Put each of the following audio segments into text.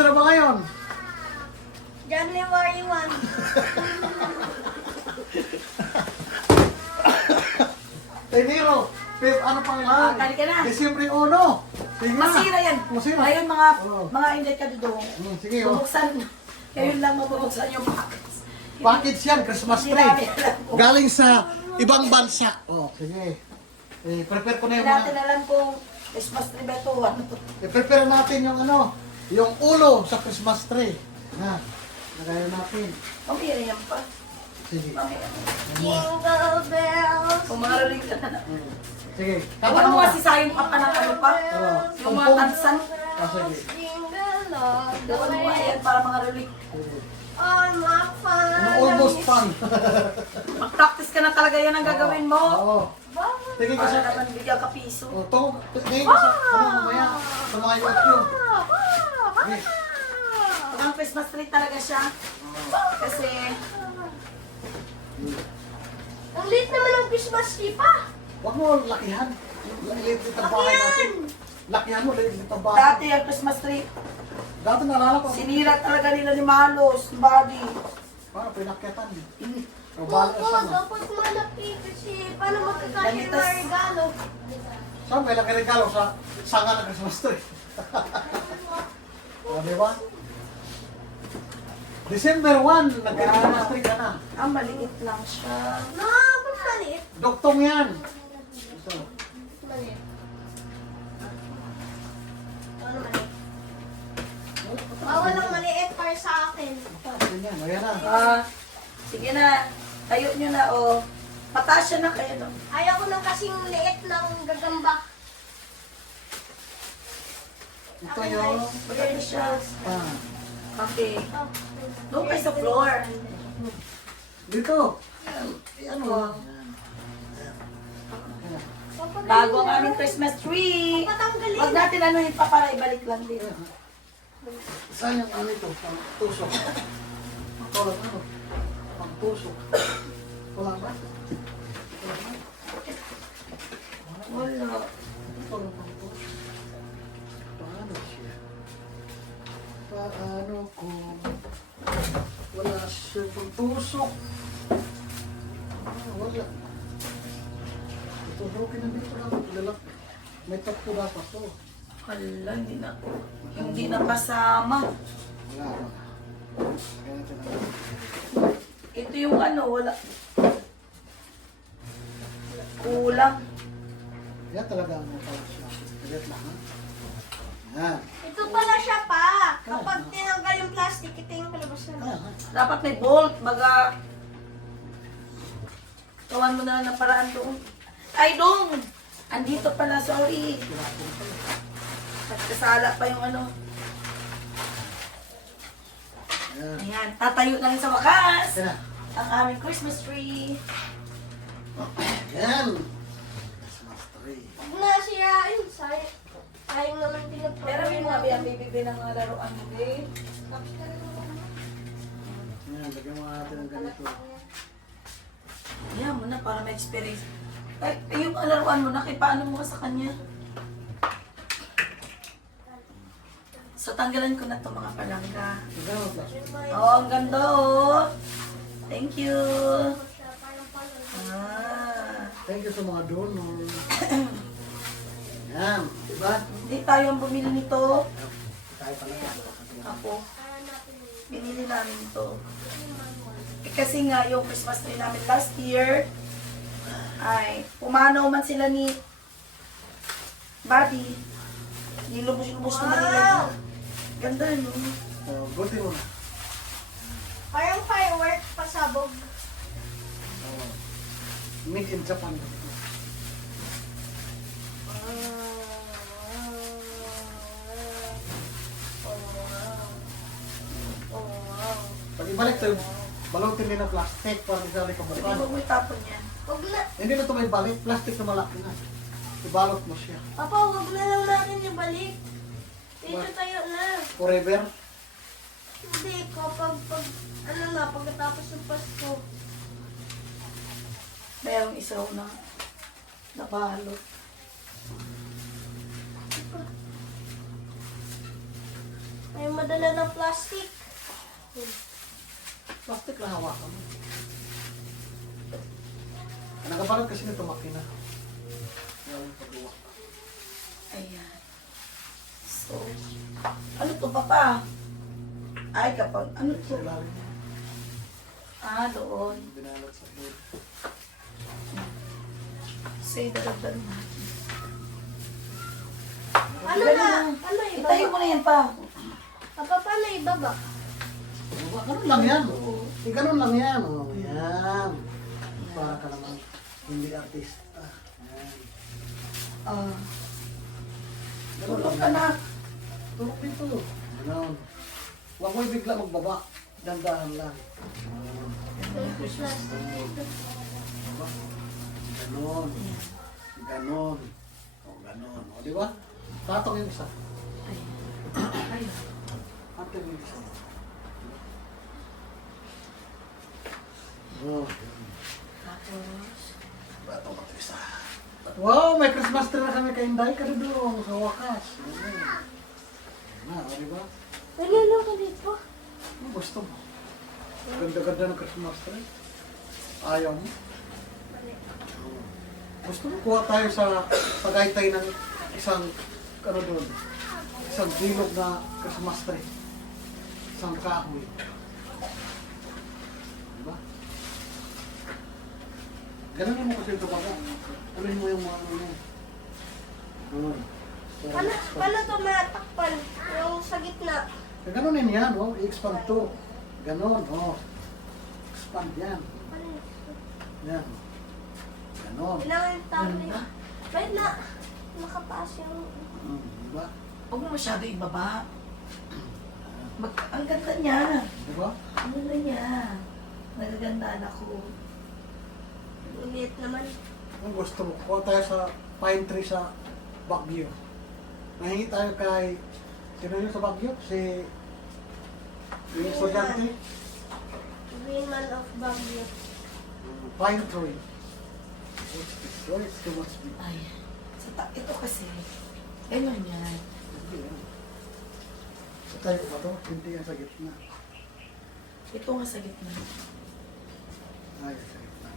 Kamusta na ba ngayon? January 1. Enero. Ano pang ilan? Kali ka na. Disyembre 1. Sige na. Masira yan. Masira. Ngayon mga inday ka doon. Sige, oh. Bubuksan. Ngayon lang mabubuksan yung packets. Package yan, Christmas Hindi tree. namin alam kung- Galing sa ibang bansa. Oh, sige. Prepare ko na Hindi yung natin mga... alam kung Christmas tree ba ito. Ano to? I-prepare natin yung ano, yung ulo sa Christmas tree. Na, nagaya natin. Mamira yan pa. Sige. Mamira. Jingle bells. Pumaroling ka na. Sige. Ewan mo kasi sayang pa ng ano pa. Yung mga tansan. Sige. Jingle all the Ewan mo way. yan para mga ruling. Sige. On my fun. Ano, almost fun. Mag-practice ka na talaga yan ang gagawin mo. Oo. Tingin ka Para sa... naman bigyan ka piso. Oh, tingin ka sa... Ano mamaya? Sa mga YouTube. Sige. Ang Christmas tree talaga siya. Kasi Ang lit naman ng Christmas tree pa. Huwag mo lakihan. Liit ang bahay natin. Lakihan mo, liit ang bahay. dati ang Christmas tree, Dati nalala ko. sinira talaga nila ni Malos, body. Paano pinakyatan? O Oo, bala sa mo. dapat malaki kasi paano magkakasya Ganitas. ng regalo? Saan may laki regalo sa sanga ng Christmas tree? O, di ba? December 1, nag-Christmas tree ka na. Ang maliit lang siya. No, ba't maliit? Doktong yan. Ito. Maliit. Ano maliit? Bawal ang maliit para sa akin. Ganyan, ayan na. Sige na, tayo nyo na o. Pataas siya na kayo no. Ayaw ko nang kasing liit ng gagamba. Ito yung... Maganda siya. Okay. Oh, Doon kayo sa floor. Dito. Ano? Bago ang aming Christmas tree. patanggalin. Huwag natin ano yung para ibalik lang din. Saan yung ano ito? Pang tusok. Ito lang ano? Pang tusok. Wala ba? Wala. Ito lang pang tusok. Paano siya? Paano kung wala siya pang tusok? Wala. Ito broken na dito lang. Lalak. May tatlo dapat to. Hala, hindi na kasama. Wala. Kaya natin ang... Ito yung ano, wala. Kulang. Yan talaga ang mga pala siya. Kagat lang ha. Yan. Ito pala siya pa. Kapag tinanggal yung plastic, ito yung palabas na. Yan. Dapat may bolt, baga. Tawan mo na lang ng paraan doon. Ay, doon! Andito pala, sorry. Kasala pa yung ano. Yan. Ayan, tatayo na rin sa wakas. Yan na. Ang aming Christmas tree. Yan. Christmas tree. Huwag na sirain. Sayang naman tinapos. Pero may mga bibibi ng mga laruan mo, babe. Yan. Lagyan mo natin ng ganito. Ayan mo na para may experience. Ay, yung laruan mo, paano mo sa kanya? So, tanggalan ko na itong mga palangga. Lagyan mo plastic. Oh, ang ganda oh. Thank you. Ah. Thank you sa mga donor. Yan. Diba? Hindi tayo ang bumili nito. Tayo pala. Ako. Binili namin ito. Eh, kasi nga, yung Christmas tree namin last year, ay, pumanaw man sila ni Buddy. Nilubos-lubos naman nila. Ganda, no? Oh, buti mo na. Parang firework pasabog. Oh. Made in Japan. Pag ibalik ito, balutin din ng plastic para di sali Hindi kabukan. mo itapon yan. Huwag na. Hindi na ito may balik, plastic na malaki na. Ibalot mo siya. Papa, huwag na lang natin ibalik. Dito tayo na. Forever. Hindi, kapag ano na, pagkatapos ng Pasko. Mayroong isaw na nabalot. Ay, madala ng plastic. Plastic lang hawakan mo. Nagabalot kasi nito makina. Yung paggawa. Ayan. So, ano to, Papa? Ay, kapag, ano to? Sa ilalim mo. Doon. Binalot sa food. Say, daragdag natin. Ano na? Ano Itayo ibaba? mo na yan, pa. Papa, paano ibaba? Ganun lang yan. Ganun lang yan. Oh, yan. Para ka naman hindi artista. Yan. Ganun Tulog lang ka yan. na. Tulog dito. Ganun. Huwag mo bigla magbaba. Dandahan lang. Turkish plastic dito. Ganon. Ganon. O, ganon. O, di ba? Tatong yung isa. Ayun. Tatong yung isa. O, Tapos, batong ka isa. Wow, may Christmas tree na kami kay Inday ka doon sa wakas. Na, o, di ba? Nalilo ko dito. Ano gusto mo? Ganda-ganda ng Christmas tree. Ayaw mo? Gusto mo kuha tayo sa Tagaytay ng isang, ano doon, isang bilog na Christmas tree. Isang kahoy. Diba? Ganun mo kasi ito baga. Anuhin mo yung mga ano mo. Paano to matakpan? Yung sa gitna. Ganunin yan, oh. I-expand to. Ganon, oh. Expand yan. Ano yun? Yan. Ganon. Kailangan yung tablet. Kahit na nakataas yung... Diba? huwag mo masyado ibaba. Ang ganda niya. Diba? Ang ganda niya. Nagagandaan ako. Ulit naman. Kung gusto mo, kuha tayo sa pine tree sa Baguio. Nahingi tayo kay, sino yun sa Baguio? Si, yung estudyante? Green man of Baguio. Pine tree. It's too much big. Ay, ito kasi, ano yan? Hindi yan. Sa tayo ba to? Hindi yan sa gitna. Ito nga sa gitna. Ay, sa gitna.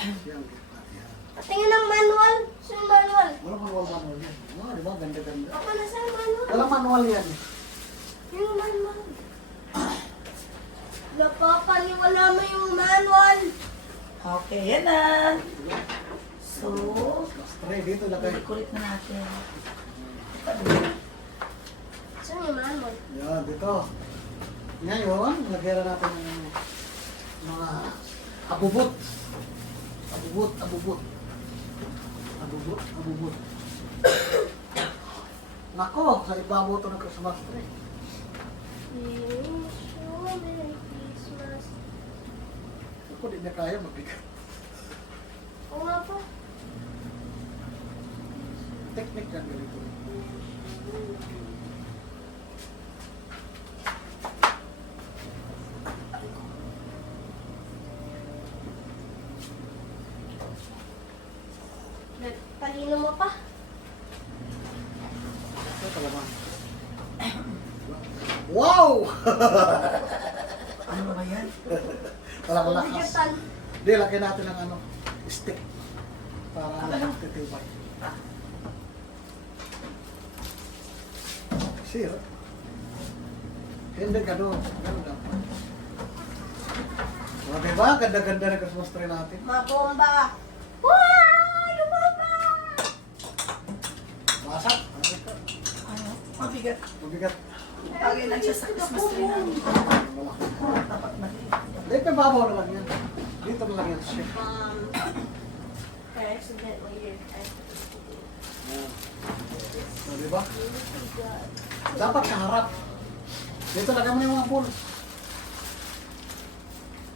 Yan, gitna. Yan. Tingnan ng manual. Sa manual. Wala manual yan. Di ba? Ganda-ganda. Ako na sa manual. Wala manual yan. Yung manual. Napapaniwala mo yung manual. Okay, yan na. So, Mas tray, dito lagay. kulit na natin. Saan yung manual? Yan, dito. Ngayon, lagyan na natin ng mga abubot. Abubot, abubot. Abubot, abubot. Nako, sa ibabaw ito ng Christmas tree. Wish you a Merry Christmas. Ako, di na kaya mabigat. Oo nga po. Technique yan ganito. Talino mo pa. Ito talaman. Wow! Ano ba yan? Walang lakas. Bigatan. Hindi, lagyan natin ng ano, stick. Para titibay. Sir. Hindi ganun. Ganun dapat. O, diba? Ganda-ganda na Christmas tree natin. Mabomba. Wow! Yung bomba! Masak. Ano? Mabigat. Mabigat. Tagay lang siya sa Christmas tree namin. Malaki. Dapat maliit. Hindi, pababaw na lang yan. Dito na lang yan siya. I accidentally here. Yan. O, diba? Dapat sa harap. Dito lagyan mo na yung mga balls.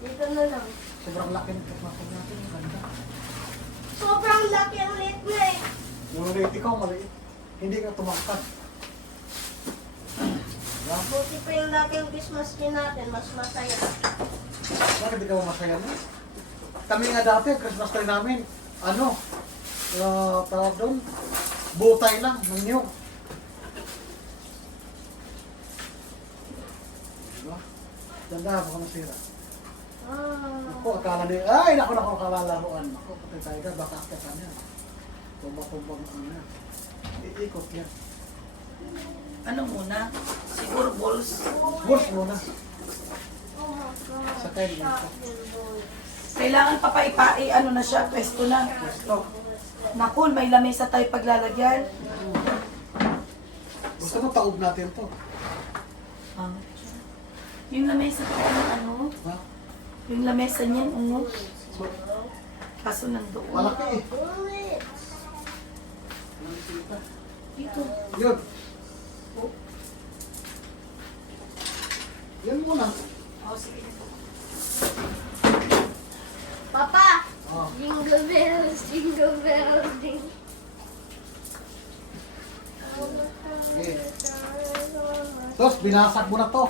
Dito na lang. Sobrang laki ng Christmas tree natin. Ang ganda. Sobrang laki ang liit na eh. Yung maliit ikaw, maliit. Hindi ka tumakad. Diba? Buti pa yung dating Christmas tree natin, mas masaya. Bakit di ka masaya na? Kami nga dati, ang Christmas tree namin, ano, tawag doon, butay lang, ng niyog. Diba? Ganda, baka masira. Ah. Ako, akala nila, ay, naku, kalalaruan. Ako, patay tayo ka, baka akatan yan. Tumbang-tumbang ano yan. Iikot yan. Ano muna? Siguro balls. Burs muna. Oh my God. Sakay mo ito. Shocking boy. Kailangan pa ano na siya, pwesto na. Gusto. Nakul, may lamesa tayo paglalagyan. Gusto mo taob natin to. Ah. Yung lamesa pa ano? Ha? Yung lamesa niyan, ano? So, Kaso nandoon. malaki eh. Bullets. Dito. Yun. Oh. Yan muna. Oh, sige. Papa! Oh. Jingle bells, jingle bells, jingle. Okay. Tapos, binasag mo na to.